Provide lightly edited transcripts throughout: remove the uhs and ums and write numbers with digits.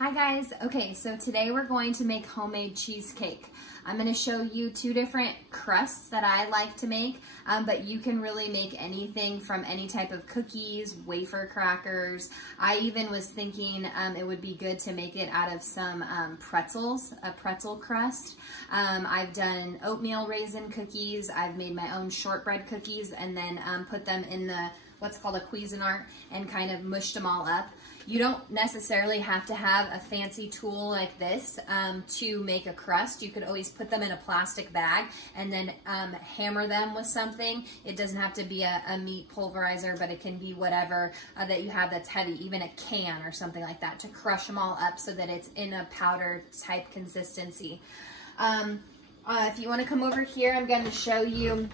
Hi guys, okay, so today we're going to make homemade cheesecake. I'm going to show you two different crusts that I like to make, but you can really make anything from any type of cookies, wafer crackers. I even was thinking it would be good to make it out of some pretzels, a pretzel crust. I've done oatmeal raisin cookies, I've made my own shortbread cookies, and then put them in the what's called a Cuisinart and kind of mushed them all up. You don't necessarily have to have a fancy tool like this to make a crust. You could always put them in a plastic bag and then hammer them with something. It doesn't have to be a meat pulverizer, but it can be whatever that you have that's heavy, even a can or something like that, to crush them all up so that it's in a powder type consistency. If you want to come over here, I'm going to show you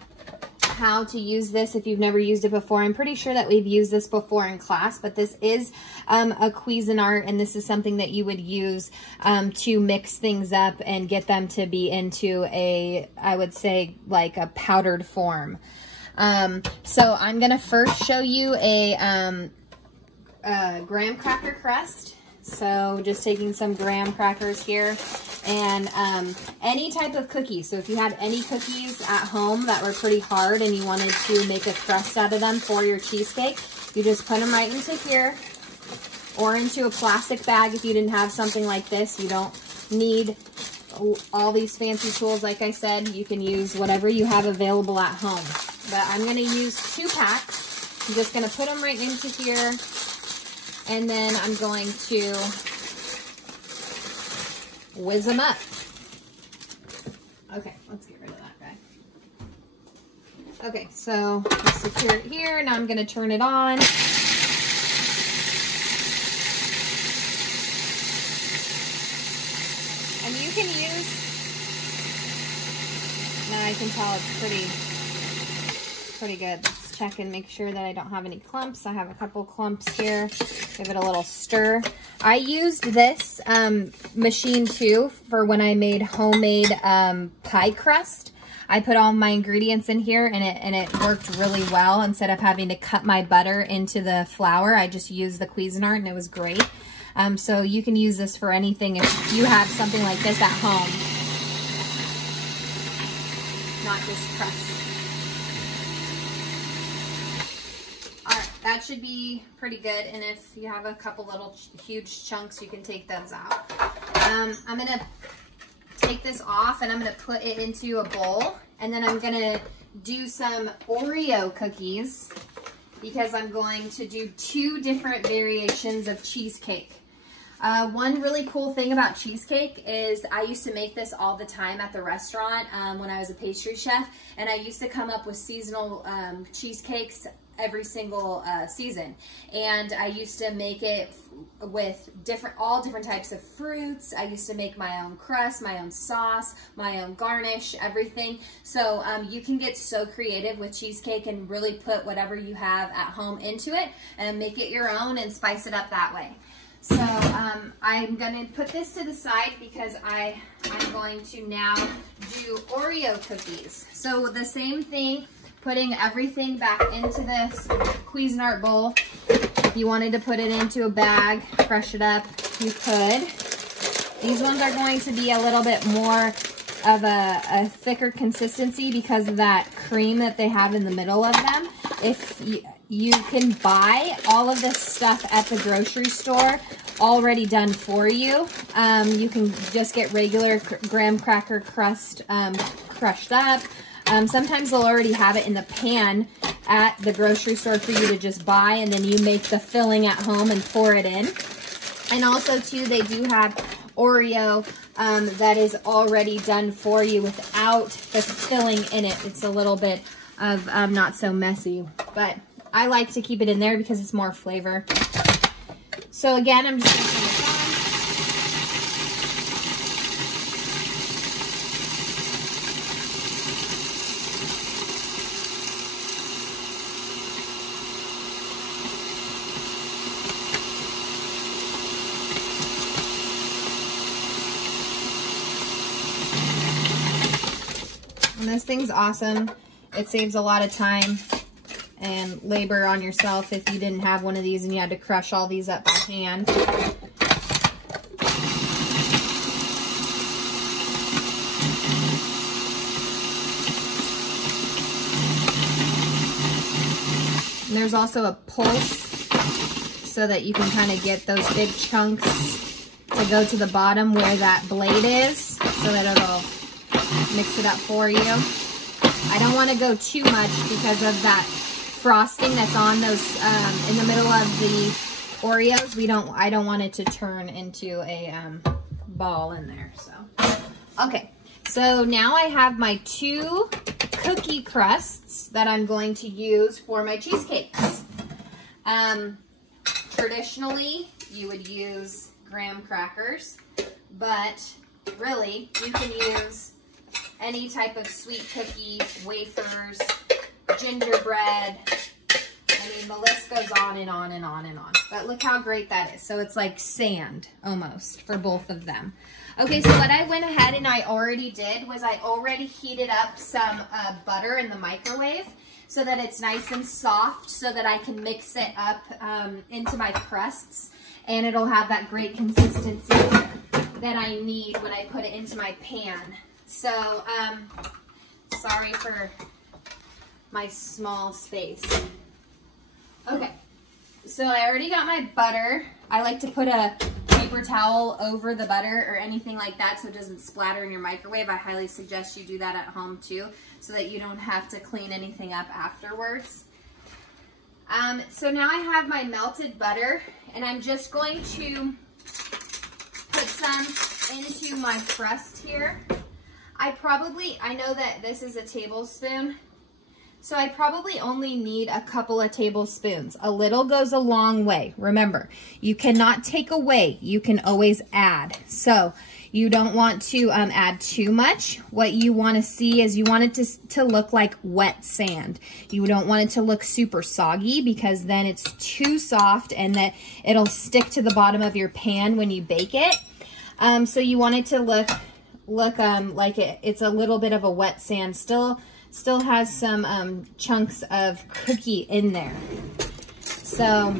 how to use this if you've never used it before. I'm pretty sure that we've used this before in class, but this is a Cuisinart, and this is something that you would use to mix things up and get them to be into a, I would say, like a powdered form. So I'm gonna first show you a graham cracker crust. So just taking some graham crackers here and any type of cookie. So if you had any cookies at home that were pretty hard and you wanted to make a crust out of them for your cheesecake, you just put them right into here or into a plastic bag. If you didn't have something like this, you don't need all these fancy tools. Like I said, you can use whatever you have available at home. But I'm going to use 2 packs. I'm just going to put them right into here. And then I'm going to whiz them up. Okay, let's get rid of that guy. Okay, so let's secure it here. Now I'm going to turn it on. And you can use, now I can tell it's pretty good. Let's check and make sure that I don't have any clumps. I have a couple clumps here. Give it a little stir. I used this machine too for when I made homemade pie crust. I put all my ingredients in here and it worked really well. Instead of having to cut my butter into the flour, I just used the Cuisinart and it was great. So you can use this for anything if you have something like this at home. Not just crust. That should be pretty good, and if you have a couple little huge chunks, you can take those out. I'm going to take this off, and I'm going to put it into a bowl, and then I'm going to do some Oreo cookies, because I'm going to do 2 different variations of cheesecake. One really cool thing about cheesecake is I used to make this all the time at the restaurant when I was a pastry chef, and I used to come up with seasonal cheesecakes every single season, and I used to make it with all different types of fruits. I used to make my own crust, my own sauce, my own garnish, everything. So you can get so creative with cheesecake and really put whatever you have at home into it and make it your own and spice it up that way. So I'm going to put this to the side because I'm going to now do Oreo cookies. So the same thing, putting everything back into this Cuisinart bowl. If you wanted to put it into a bag, crush it up, you could. These ones are going to be a little bit more of a thicker consistency because of that cream that they have in the middle of them. If you can buy all of this stuff at the grocery store already done for you. You can just get regular graham cracker crust crushed up. Sometimes they'll already have it in the pan at the grocery store for you to just buy, and then you make the filling at home and pour it in. And also too, they do have Oreo that is already done for you without the filling in it. It's a little bit of not so messy, but I like to keep it in there because it's more flavor. So again, I'm just going to turn this on. And this thing's awesome. It saves a lot of time and labor on yourself if you didn't have one of these and you had to crush all these up by hand. And there's also a pulse so that you can kind of get those big chunks to go to the bottom where that blade is so that it'll mix it up for you. I don't want to go too much because of that frosting that's on those in the middle of the Oreos. I don't want it to turn into a ball in there. So okay, so now I have my 2 cookie crusts that I'm going to use for my cheesecakes. Traditionally you would use graham crackers, but really you can use any type of sweet cookie, wafers, gingerbread. I mean, the list goes on and on and on and on. But look how great that is. So it's like sand almost for both of them. Okay, so what I went ahead and I already did was I already heated up some butter in the microwave so that it's nice and soft so that I can mix it up into my crusts, and it'll have that great consistency that I need when I put it into my pan. So, sorry for my small space. Okay, so I already got my butter. I like to put a paper towel over the butter or anything like that so it doesn't splatter in your microwave. I highly suggest you do that at home too so that you don't have to clean anything up afterwards. So now I have my melted butter, and I'm just going to put some into my crust here. I know that this is a tablespoon, so I probably only need a couple of tablespoons. A little goes a long way. Remember, you cannot take away, you can always add. So you don't want to add too much. What you want to see is you want it to look like wet sand. You don't want it to look super soggy because then it's too soft and that it'll stick to the bottom of your pan when you bake it. So you want it to look like it's a little bit of a wet sand. Still has some chunks of cookie in there. So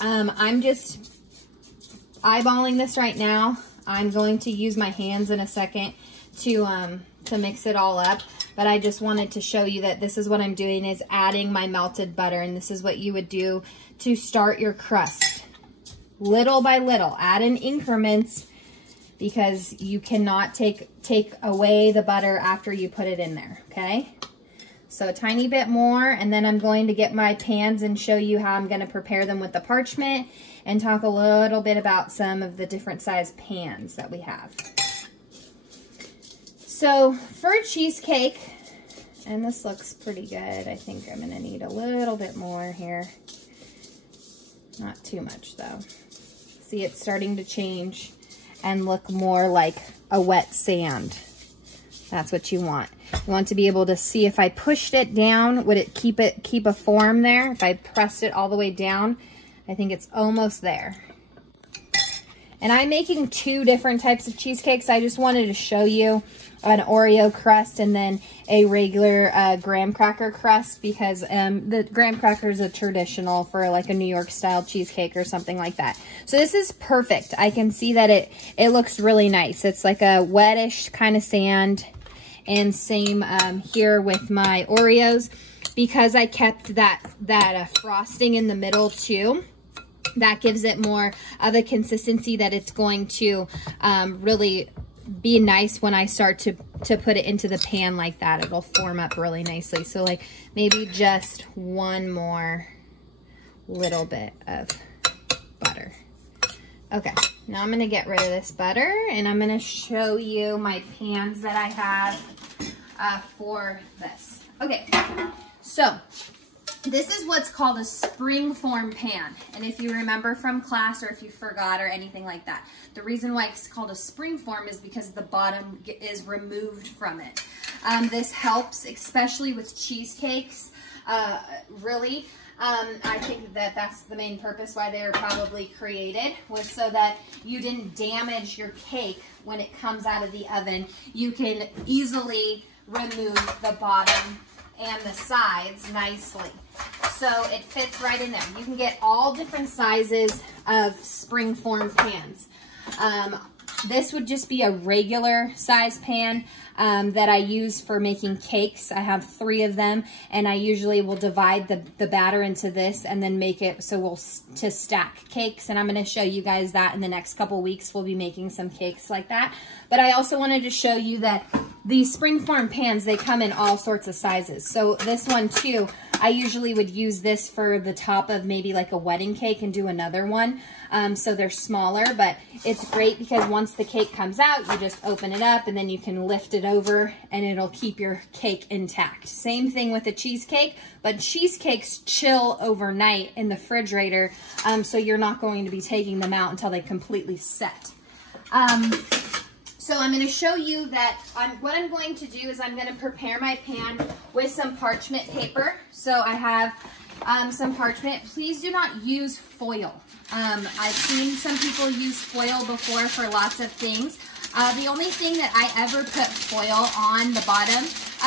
I'm just eyeballing this right now. I'm going to use my hands in a second to mix it all up, but I just wanted to show you that this is what I'm doing, is adding my melted butter, and this is what you would do to start your crust. Little by little, add in increments, because you cannot take away the butter after you put it in there, okay? So a tiny bit more, and then I'm going to get my pans and show you how I'm going to prepare them with the parchment and talk a little bit about some of the different size pans that we have. So for cheesecake, and this looks pretty good, I think I'm going to need a little bit more here. Not too much though. See, it's starting to change and look more like a wet sand. That's what you want. You want to be able to see if I pushed it down, would it keep a form there? If I pressed it all the way down, I think it's almost there. And I'm making 2 different types of cheesecakes. I just wanted to show you an Oreo crust and then a regular graham cracker crust, because the graham cracker is a traditional for like a New York style cheesecake or something like that. So this is perfect. I can see that it looks really nice. It's like a wettish kind of sand, and same here with my Oreos, because I kept that frosting in the middle too. That gives it more of a consistency that it's going to really be nice when I start to put it into the pan like that. It'll form up really nicely. So like maybe just one more little bit of butter. Okay, now I'm going to get rid of this butter, and I'm going to show you my pans that I have for this. Okay, so this is what's called a spring form pan. And if you remember from class, or if you forgot or anything like that, the reason why it's called a spring form is because the bottom is removed from it. This helps, especially with cheesecakes, really. I think that that's the main purpose why they were probably created, was so that you didn't damage your cake when it comes out of the oven. You can easily remove the bottom and the sides nicely. So it fits right in there. You can get all different sizes of spring form pans. This would just be a regular size pan that I use for making cakes. I have 3 of them, and I usually will divide the batter into this and then make it so to stack cakes. And I'm going to show you guys that in the next couple weeks. We'll be making some cakes like that. But I also wanted to show you that these springform pans, they come in all sorts of sizes. So this one too, I usually would use this for the top of maybe like a wedding cake and do another one. So they're smaller, but it's great because once the cake comes out, you just open it up and then you can lift it over and it'll keep your cake intact. Same thing with a cheesecake, but cheesecakes chill overnight in the refrigerator, so you're not going to be taking them out until they completely set. So I'm going to show you that what I'm going to do is I'm going to prepare my pan with some parchment paper. So I have some parchment. Please do not use foil. I've seen some people use foil before for lots of things. The only thing that I ever put foil on the bottom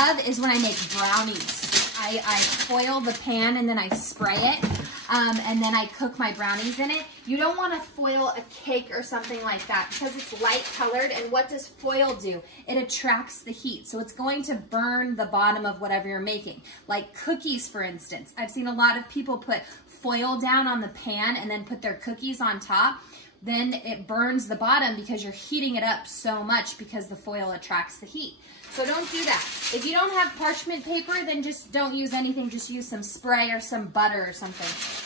of is when I make brownies. I foil the pan and then I spray it, and then I cook my brownies in it. You don't want to foil a cake or something like that because it's light colored, and what does foil do? It attracts the heat, so it's going to burn the bottom of whatever you're making. Like cookies, for instance. I've seen a lot of people put foil down on the pan and then put their cookies on top. Then it burns the bottom because you're heating it up so much because the foil attracts the heat. So don't do that. If you don't have parchment paper, then just don't use anything. Just use some spray or some butter or something.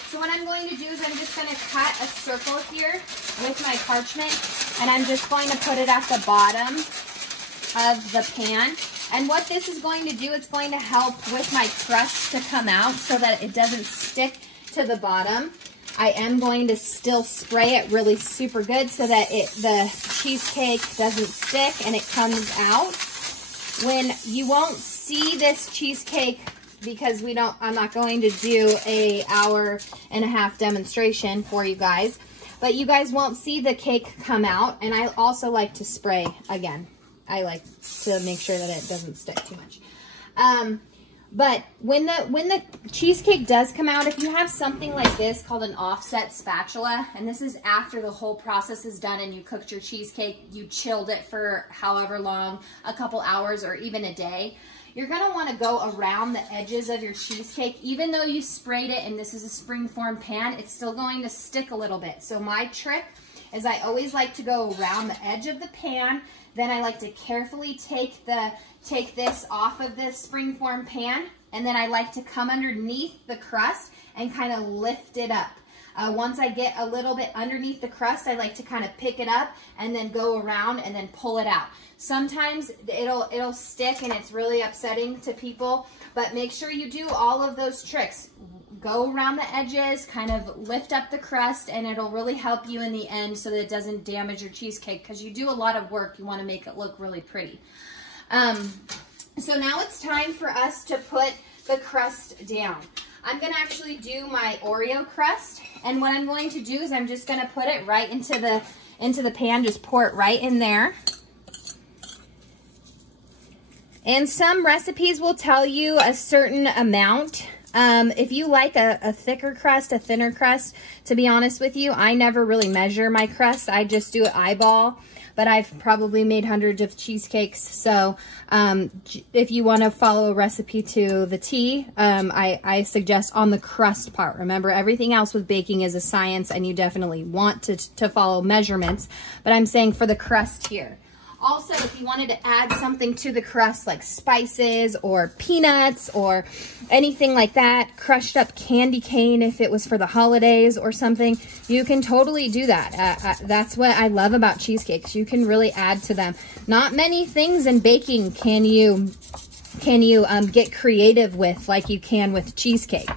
So what I'm going to do is I'm just going to cut a circle here with my parchment, and I'm just going to put it at the bottom of the pan. And what this is going to do, it's going to help with my crust to come out so that it doesn't stick to the bottom. I am going to still spray it really super good so that the cheesecake doesn't stick and it comes out. When you won't see this cheesecake because I'm not going to do an hour-and-a-half demonstration for you guys, but you guys won't see the cake come out. And I also like to spray again. I like to make sure that it doesn't stick too much. But when the cheesecake does come out, if you have something like this called an offset spatula, and this is after the whole process is done and you cooked your cheesecake, you chilled it for however long, a couple hours or even a day, you're going to want to go around the edges of your cheesecake. Even though you sprayed it and this is a springform pan, it's still going to stick a little bit. So my trick is I always like to go around the edge of the pan. Then I like to carefully take this off of this springform pan, and then I like to come underneath the crust and kind of lift it up. Once I get a little bit underneath the crust, I like to kind of pick it up and then go around and then pull it out. Sometimes it'll stick and it's really upsetting to people, but make sure you do all of those tricks. Go around the edges, kind of lift up the crust, and it'll really help you in the end so that it doesn't damage your cheesecake, because you do a lot of work. You want to make it look really pretty. So now it's time for us to put the crust down. I'm going to actually do my Oreo crust, and what I'm going to do is I'm just going to put it right into the pan, just pour it right in there. And some recipes will tell you a certain amount. If you like a thicker crust, a thinner crust, to be honest with you, I never really measure my crust. I just do it eyeball, but I've probably made hundreds of cheesecakes. So if you want to follow a recipe to the T, I suggest on the crust part. Remember, everything else with baking is a science, and you definitely want to follow measurements. But I'm saying for the crust here. Also, if you wanted to add something to the crust like spices or peanuts or anything like that, crushed up candy cane if it was for the holidays or something, you can totally do that. That's what I love about cheesecakes. You can really add to them. Not many things in baking can you get creative with like you can with cheesecake.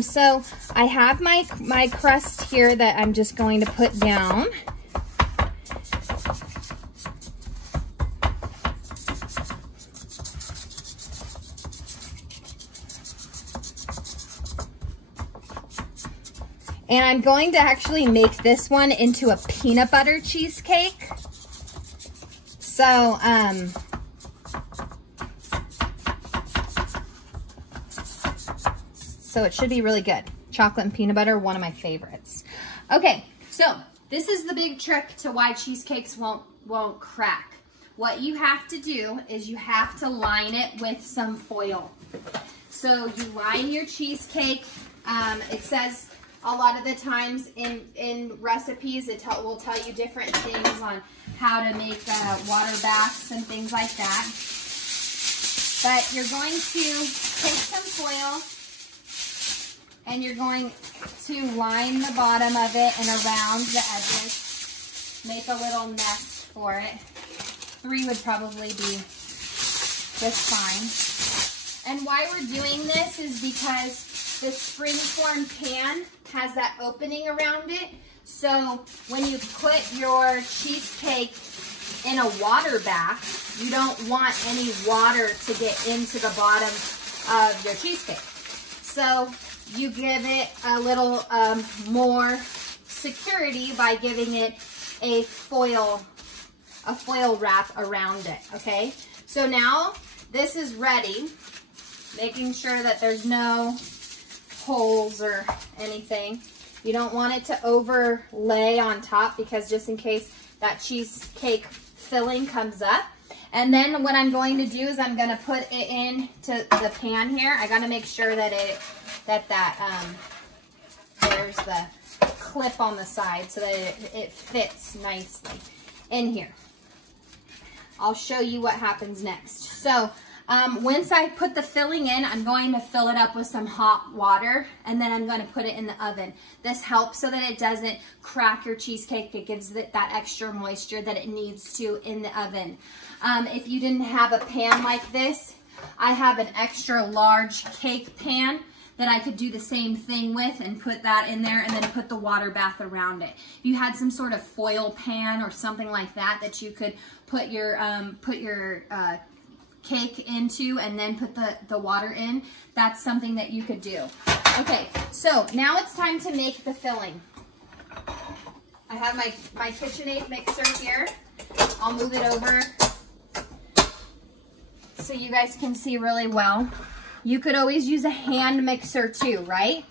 So I have my crust here that I'm just going to put down. And I'm going to actually make this one into a peanut butter cheesecake. So, so it should be really good. Chocolate and peanut butter, one of my favorites. Okay, so this is the big trick to why cheesecakes won't crack. What you have to do is you have to line it with some foil. So you line your cheesecake. It says a lot of the times in recipes, will tell you different things on how to make water baths and things like that. But you're going to take some foil and you're going to line the bottom of it and around the edges. Make a little nest for it. 3 would probably be just fine. And why we're doing this is because the springform pan has that opening around it. So when you put your cheesecake in a water bath, you don't want any water to get into the bottom of your cheesecake. So you give it a little more security by giving it a foil wrap around it, okay? So now this is ready, making sure that there's no holes or anything. You don't want it to overlay on top because just in case that cheesecake filling comes up. And then what I'm going to do is I'm going to put it into the pan here. I got to make sure that there's the clip on the side so that it fits nicely in here. I'll show you what happens next. So once I put the filling in, I'm going to fill it up with some hot water and then I'm going to put it in the oven. This helps so that it doesn't crack your cheesecake. It gives it that extra moisture that it needs to in the oven. If you didn't have a pan like this, I have an extra large cake pan that I could do the same thing with and put that in there and then put the water bath around it. If you had some sort of foil pan or something like that you could put your cake into and then put the water in, that's something that you could do. Okay, so now it's time to make the filling. I have my KitchenAid mixer here. I'll move it over so you guys can see really well. You could always use a hand mixer too, right?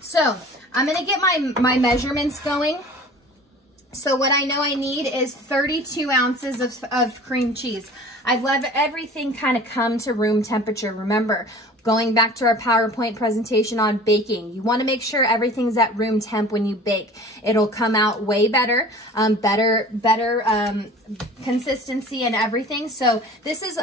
So I'm gonna get my measurements going. So what I know I need is 32 ounces of cream cheese. I'd love everything kind of come to room temperature. Remember, going back to our PowerPoint presentation on baking, you want to make sure everything's at room temp when you bake. It'll come out way better, better consistency and everything. So this is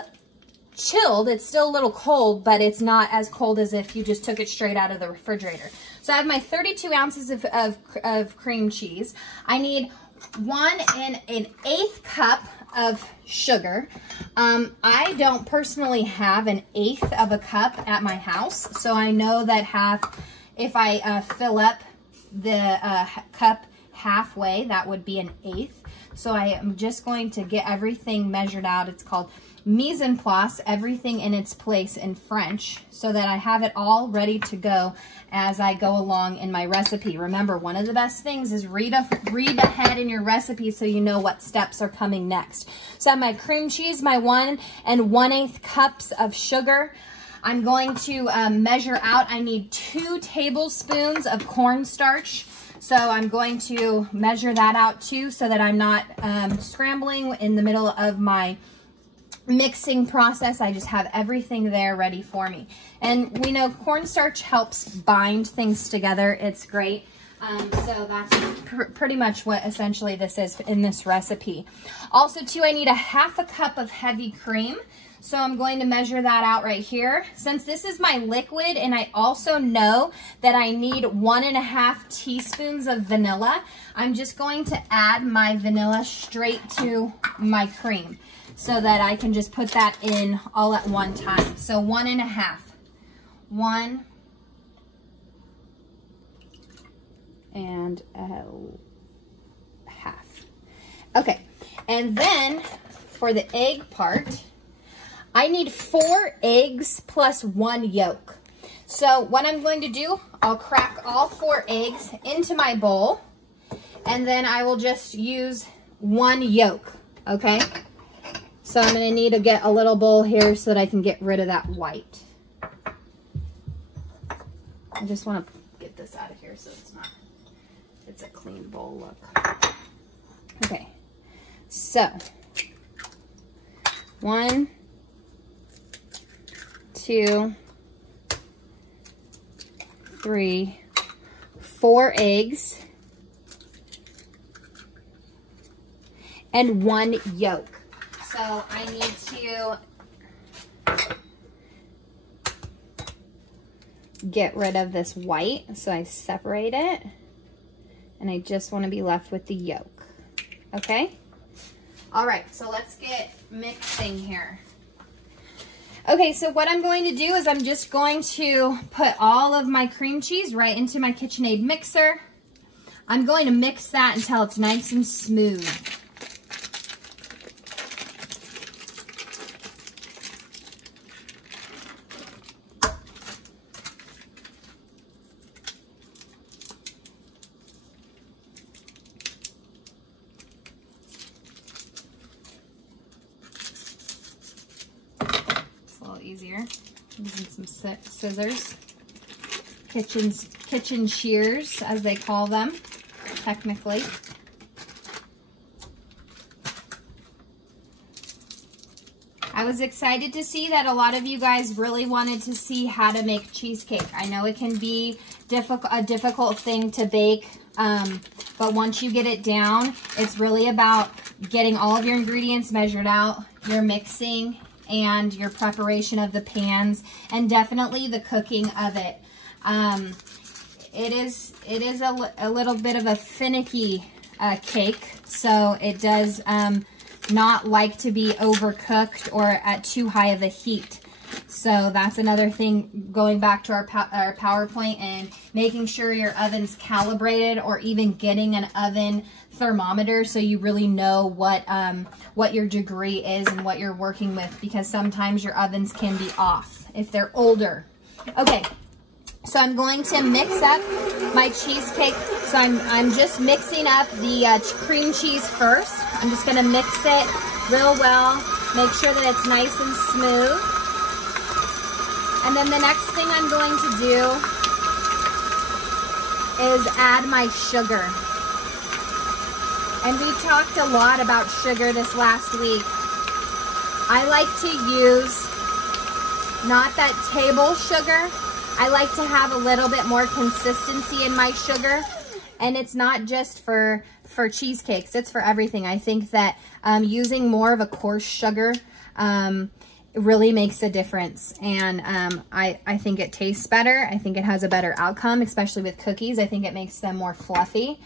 chilled. It's still a little cold, but it's not as cold as if you just took it straight out of the refrigerator. So I have my 32 ounces of cream cheese. I need 1 1/8 cup of sugar. I don't personally have 1/8 of a cup at my house, so I know that if I fill up the cup halfway, that would be 1/8. So I am just going to get everything measured out. It's called mise en place, everything in its place in French, so that I have it all ready to go as I go along in my recipe. Remember, one of the best things is read ahead in your recipe so you know what steps are coming next. So I have my cream cheese, my 1 1/8 cups of sugar. I'm going to measure out, I need 2 tablespoons of cornstarch. So I'm going to measure that out too so that I'm not scrambling in the middle of my mixing process. I just have everything there ready for me. And we know cornstarch helps bind things together. It's great. So that's pretty much what essentially this is in this recipe. Also too, I need 1/2 cup of heavy cream. So I'm going to measure that out right here. Since this is my liquid and I also know that I need 1 1/2 teaspoons of vanilla, I'm just going to add my vanilla straight to my cream so that I can just put that in all at one time. So 1 1/2. 1 1/2. Okay, and then for the egg part, I need 4 eggs plus 1 yolk. So what I'm going to do, I'll crack all 4 eggs into my bowl, and then I will just use 1 yolk, okay? So I'm gonna need to get a little bowl here so that I can get rid of that white. I just wanna get this out of here so it's a clean bowl, look. So 1, 2, 3, 4 eggs and 1 yolk. So I need to get rid of this white, so I separate it, and I just want to be left with the yolk. Okay? All right, so let's get mixing here. Okay, so what I'm going to do is I'm just going to put all of my cream cheese right into my KitchenAid mixer. I'm going to mix that until it's nice and smooth. Easier using some scissors, kitchen shears as they call them technically. I was excited to see that a lot of you guys really wanted to see how to make cheesecake. I know it can be a difficult thing to bake, but once you get it down, it's really about getting all of your ingredients measured out, your mixing, and your preparation of the pans, and definitely the cooking of it. It is a little bit of a finicky cake, so it does not like to be overcooked or at too high of a heat. So that's another thing, going back to our PowerPoint and making sure your oven's calibrated, or even getting an oven thermometer so you really know what your degree is and what you're working with, because sometimes your ovens can be off if they're older. Okay, so I'm going to mix up my cheesecake. So I'm just mixing up the cream cheese first. I'm just going to mix it real well, make sure that it's nice and smooth. And then the next thing I'm going to do is add my sugar. And we talked a lot about sugar this last week. I like to use not that table sugar. I like to have a little bit more consistency in my sugar. And it's not just for cheesecakes, it's for everything. I think that using more of a coarse sugar really makes a difference, and I think it tastes better. I think it has a better outcome, especially with cookies. I think it makes them more fluffy.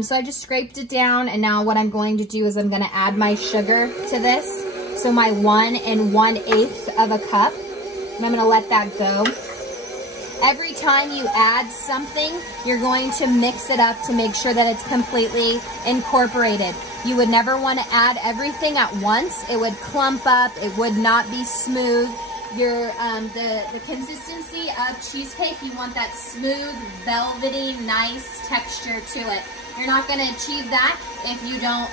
So I just scraped it down, and now what I'm going to do is I'm going to add my sugar to this. So my 1 1/8 of a cup, and I'm going to let that go. Every time you add something, you're going to mix it up to make sure that it's completely incorporated. You would never want to add everything at once. It would clump up. It would not be smooth. The consistency of cheesecake, you want that smooth, velvety, nice texture to it. You're not going to achieve that if you don't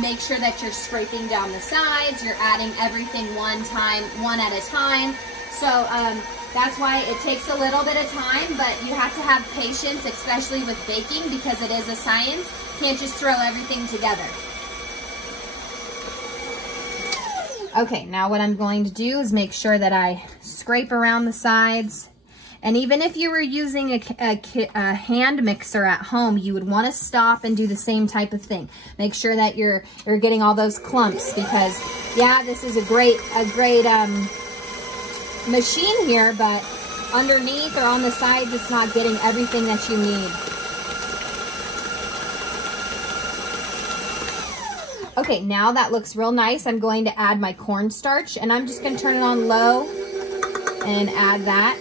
make sure that you're scraping down the sides. You're adding everything one at a time. So that's why it takes a little bit of time, but you have to have patience, especially with baking, because it is a science. You can't just throw everything together. Okay, now what I'm going to do is make sure that I scrape around the sides. And even if you were using a hand mixer at home, you would want to stop and do the same type of thing. Make sure that you're getting all those clumps, because yeah, this is a great machine here, but underneath or on the sides, it's not getting everything that you need. Okay, now that looks real nice. I'm going to add my cornstarch, and I'm just going to turn it on low and add that.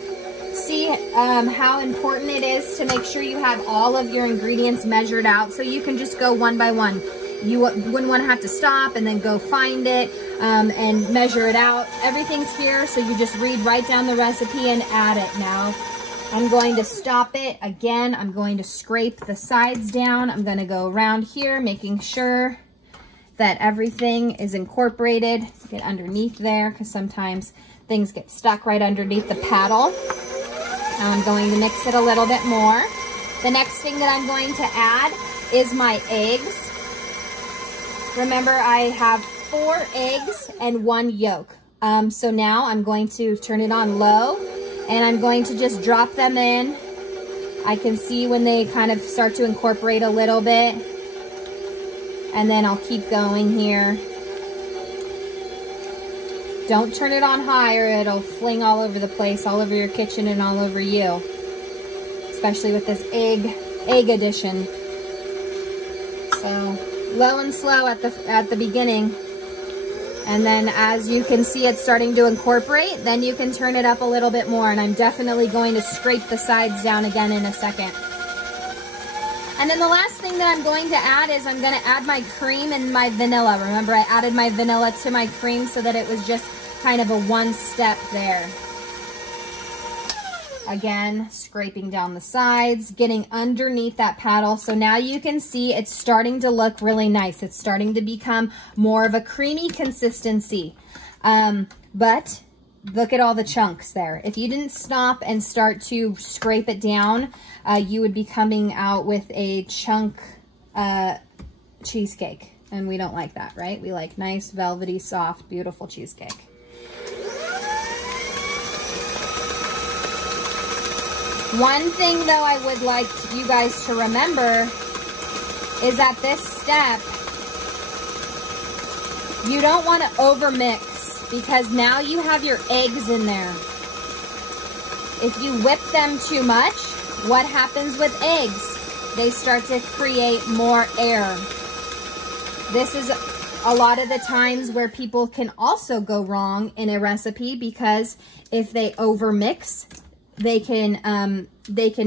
See how important it is to make sure you have all of your ingredients measured out, so you can just go one by one. You wouldn't want to have to stop and then go find it and measure it out. Everything's here, so you just read right down the recipe and add it. Now I'm going to stop it again. I'm going to scrape the sides down. I'm going to go around here, making sure that everything is incorporated. Get underneath there, because sometimes things get stuck right underneath the paddle. Now I'm going to mix it a little bit more. The next thing that I'm going to add is my eggs. Remember, I have 4 eggs and 1 yolk. So now I'm going to turn it on low, and I'm going to just drop them in. I can see when they kind of start to incorporate a little bit, and then I'll keep going here. Don't turn it on high or it'll fling all over the place, all over your kitchen and all over you, especially with this egg addition. So low and slow at the beginning, and then as you can see it's starting to incorporate, then you can turn it up a little bit more, and I'm definitely going to scrape the sides down again in a second. And then the last thing that I'm going to add is I'm going to add my cream and my vanilla. Remember, I added my vanilla to my cream so that it was just kind of a one step there. Again, scraping down the sides, getting underneath that paddle. So now you can see it's starting to look really nice. It's starting to become more of a creamy consistency. But look at all the chunks there. If you didn't stop and start to scrape it down, you would be coming out with a chunk cheesecake. And we don't like that, right? We like nice, velvety, soft, beautiful cheesecake. One thing, though, I would like you guys to remember is at this step, you don't want to overmix, because now you have your eggs in there. If you whip them too much, what happens with eggs? They start to create more air. This is a lot of the times where people can also go wrong in a recipe, because if they overmix, they can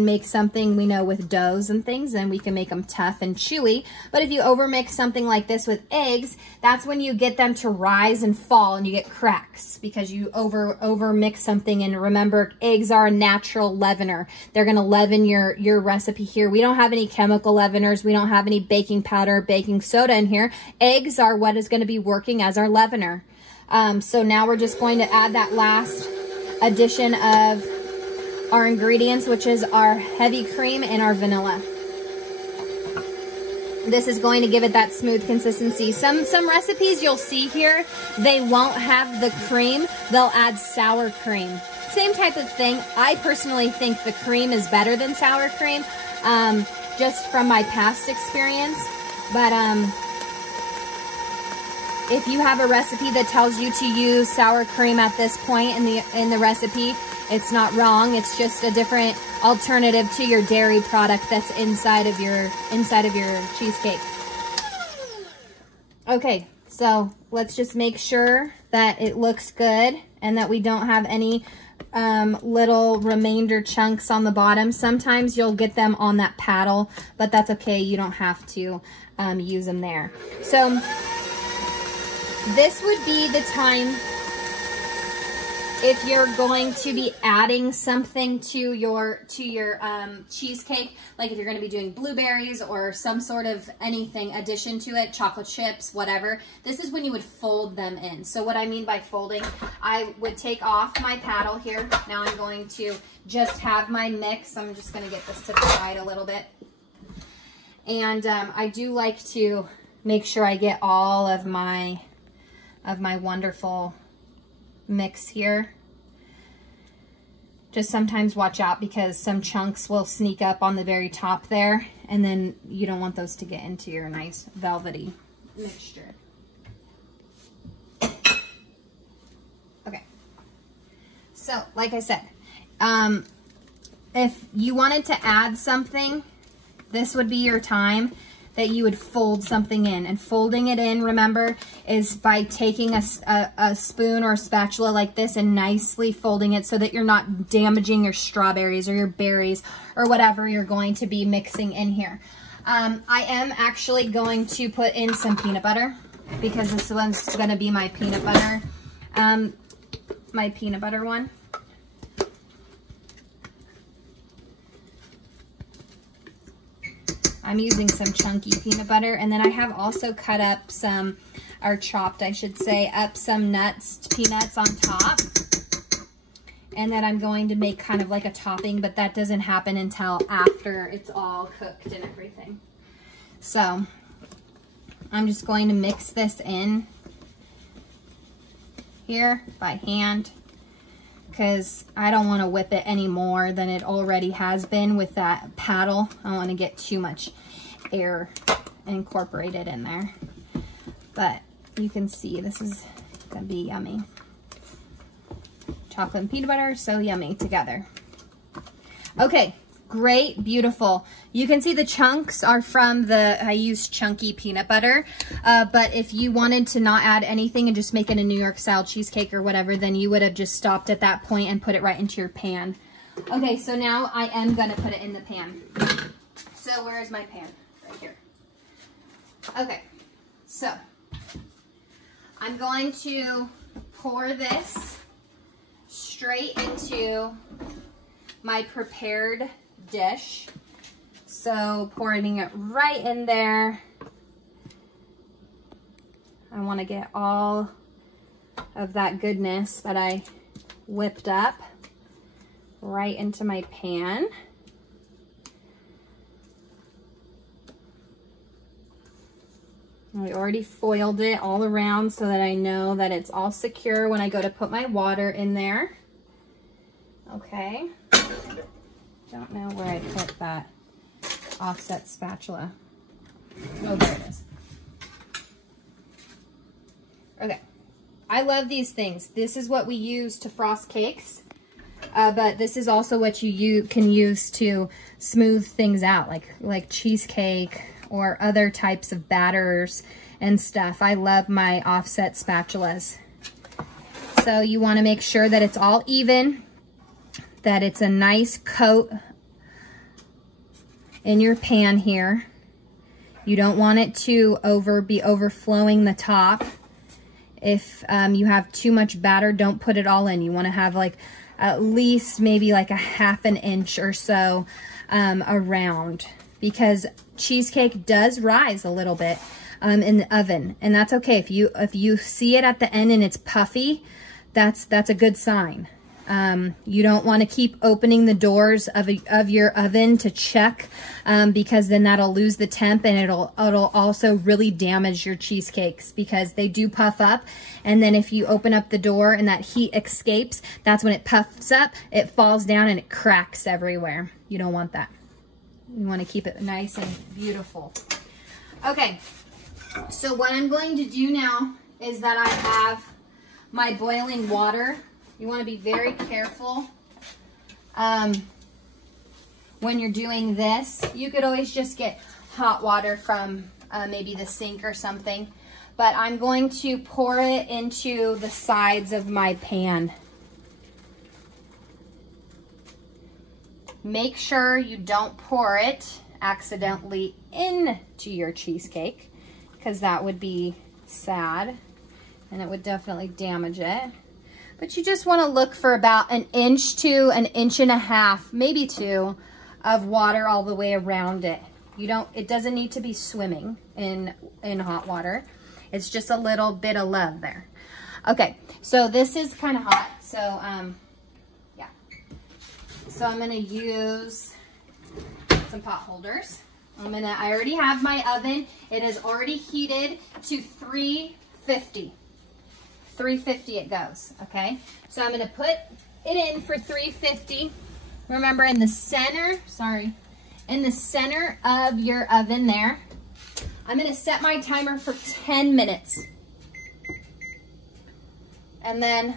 make something, we know, with doughs and things, and we can make them tough and chewy. But if you overmix something like this with eggs, that's when you get them to rise and fall, and you get cracks because you overmix something. And remember, eggs are a natural leavener. They're going to leaven your recipe here. We don't have any chemical leaveners. We don't have any baking powder, baking soda in here. Eggs are what is going to be working as our leavener. So now we're just going to add that last addition of our ingredients, which is our heavy cream and our vanilla. This is going to give it that smooth consistency. Some recipes you'll see here, they won't have the cream. They'll add sour cream. Same type of thing. I personally think the cream is better than sour cream, just from my past experience. But if you have a recipe that tells you to use sour cream at this point in the recipe, it's not wrong. It's just a different alternative to your dairy product that's inside of your cheesecake. Okay, so let's just make sure that it looks good and that we don't have any little remainder chunks on the bottom. Sometimes you'll get them on that paddle, but that's okay. You don't have to use them there. So this would be the time, if you're going to be adding something to your cheesecake, like if you're going to be doing blueberries or some sort of anything addition to it, chocolate chips, whatever, this is when you would fold them in. So what I mean by folding, I would take off my paddle here. Now I'm going to just have my mix. I'm just going to get this to the side a little bit. And I do like to make sure I get all of my wonderful mix here. Just sometimes watch out, because some chunks will sneak up on the very top there, and then you don't want those to get into your nice velvety mixture. Okay, so like I said, if you wanted to add something, this would be your time that you would fold something in. And folding it in, remember, is by taking a spoon or a spatula like this and nicely folding it so that you're not damaging your strawberries or your berries or whatever you're going to be mixing in here. I am actually going to put in some peanut butter, because this one's going to be my peanut butter, one. I'm using some chunky peanut butter, and then I have also cut up some, or chopped, I should say, up some peanuts on top. And then I'm going to make kind of like a topping, but that doesn't happen until after it's all cooked and everything. So I'm just going to mix this in here by hand because I don't want to whip it any more than it already has been with that paddle. I don't want to get too much air incorporated in there. But you can see this is gonna be yummy. Chocolate and peanut butter, so yummy together. Okay, great, beautiful. You can see the chunks are from I used chunky peanut butter, but if you wanted to not add anything and just make it a New York style cheesecake or whatever, then you would have just stopped at that point and put it right into your pan. Okay, so now I am gonna put it in the pan. So where is my pan? Right here. Okay, so I'm going to pour this straight into my prepared dish. So pouring it right in there. I want to get all of that goodness that I whipped up right into my pan. I already foiled it all around so that I know that it's all secure when I go to put my water in there. Okay. Don't know where I put that offset spatula. Oh, there it is. Okay. I love these things. This is what we use to frost cakes. But this is also what you can use to smooth things out, like cheesecake or other types of batters and stuff. I love my offset spatulas. So you want to make sure that it's all even, that it's a nice coat in your pan here. You don't want it to be overflowing the top. If you have too much batter, don't put it all in. You want to have like at least maybe like a ½ an inch or so around, because cheesecake does rise a little bit in the oven, and that's okay. If you see it at the end and it's puffy, that's a good sign. You don't want to keep opening the doors of your oven to check, because then that'll lose the temp, and it'll also really damage your cheesecakes, because they do puff up. And then if you open up the door and that heat escapes, that's when it puffs up, it falls down and it cracks everywhere. You don't want that. You want to keep it nice and beautiful. Okay, so what I'm going to do now is that I have my boiling water. You want to be very careful when you're doing this. You could always just get hot water from maybe the sink or something, but I'm going to pour it into the sides of my pan. Make sure you don't pour it accidentally into your cheesecake, because that would be sad and it would definitely damage it. But you just want to look for about 1 inch to 1.5 inches, maybe 2, of water all the way around it. It doesn't need to be swimming in hot water. It's just a little bit of love there. Okay, so this is kind of hot, so yeah. So I'm gonna use some pot holders. I already have my oven. It is already heated to 350. 350 it goes, okay? So I'm gonna put it in for 350. Remember, in the center of your oven there, I'm gonna set my timer for 10 minutes. And then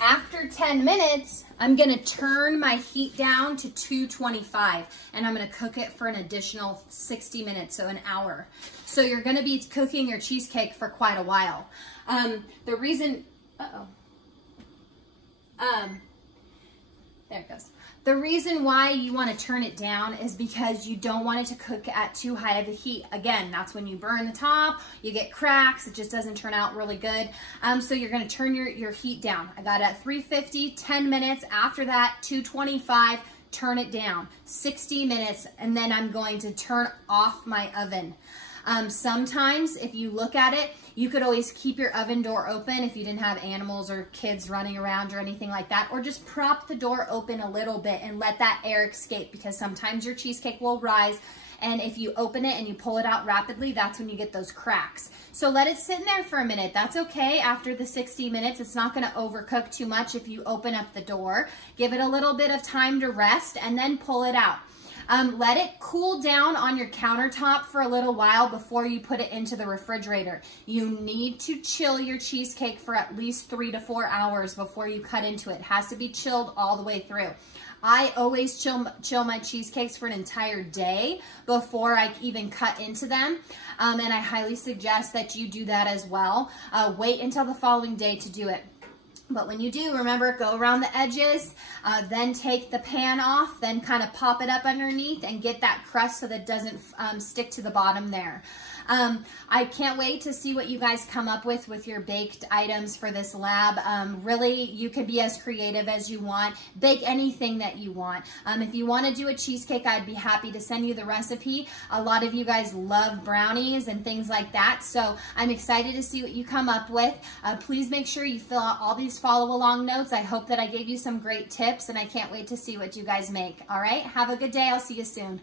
after 10 minutes, I'm gonna turn my heat down to 225, and I'm gonna cook it for an additional 60 minutes, so 1 hour. So you're gonna be cooking your cheesecake for quite a while. The reason, there it goes. The reason why you want to turn it down is because you don't want it to cook at too high of a heat. Again, that's when you burn the top, you get cracks, it just doesn't turn out really good. So you're going to turn your heat down. I got it at 350, 10 minutes. After that, 225, turn it down, 60 minutes, and then I'm going to turn off my oven. Sometimes if you look at it, you could always keep your oven door open if you didn't have animals or kids running around or anything like that, or just prop the door open a little bit and let that air escape, because sometimes your cheesecake will rise And if you open it and you pull it out rapidly, that's when you get those cracks. So let it sit in there for a minute. That's okay. After the 60 minutes, it's not going to overcook too much if you open up the door. Give it a little bit of time to rest and then pull it out. Let it cool down on your countertop for a little while before you put it into the refrigerator. You need to chill your cheesecake for at least 3 to 4 hours before you cut into it. It has to be chilled all the way through. I always chill my cheesecakes for an entire day before I even cut into them. And I highly suggest that you do that as well. Wait until the following day to do it. But when you do, remember, go around the edges, then take the pan off, then kind of pop it up underneath and get that crust so that it doesn't stick to the bottom there. I can't wait to see what you guys come up with your baked items for this lab. Really, you can be as creative as you want. Bake anything that you want. If you want to do a cheesecake, I'd be happy to send you the recipe. A lot of you guys love brownies and things like that, so I'm excited to see what you come up with. Please make sure you fill out all these follow along notes. I hope that I gave you some great tips, and I can't wait to see what you guys make. All right, have a good day. I'll see you soon.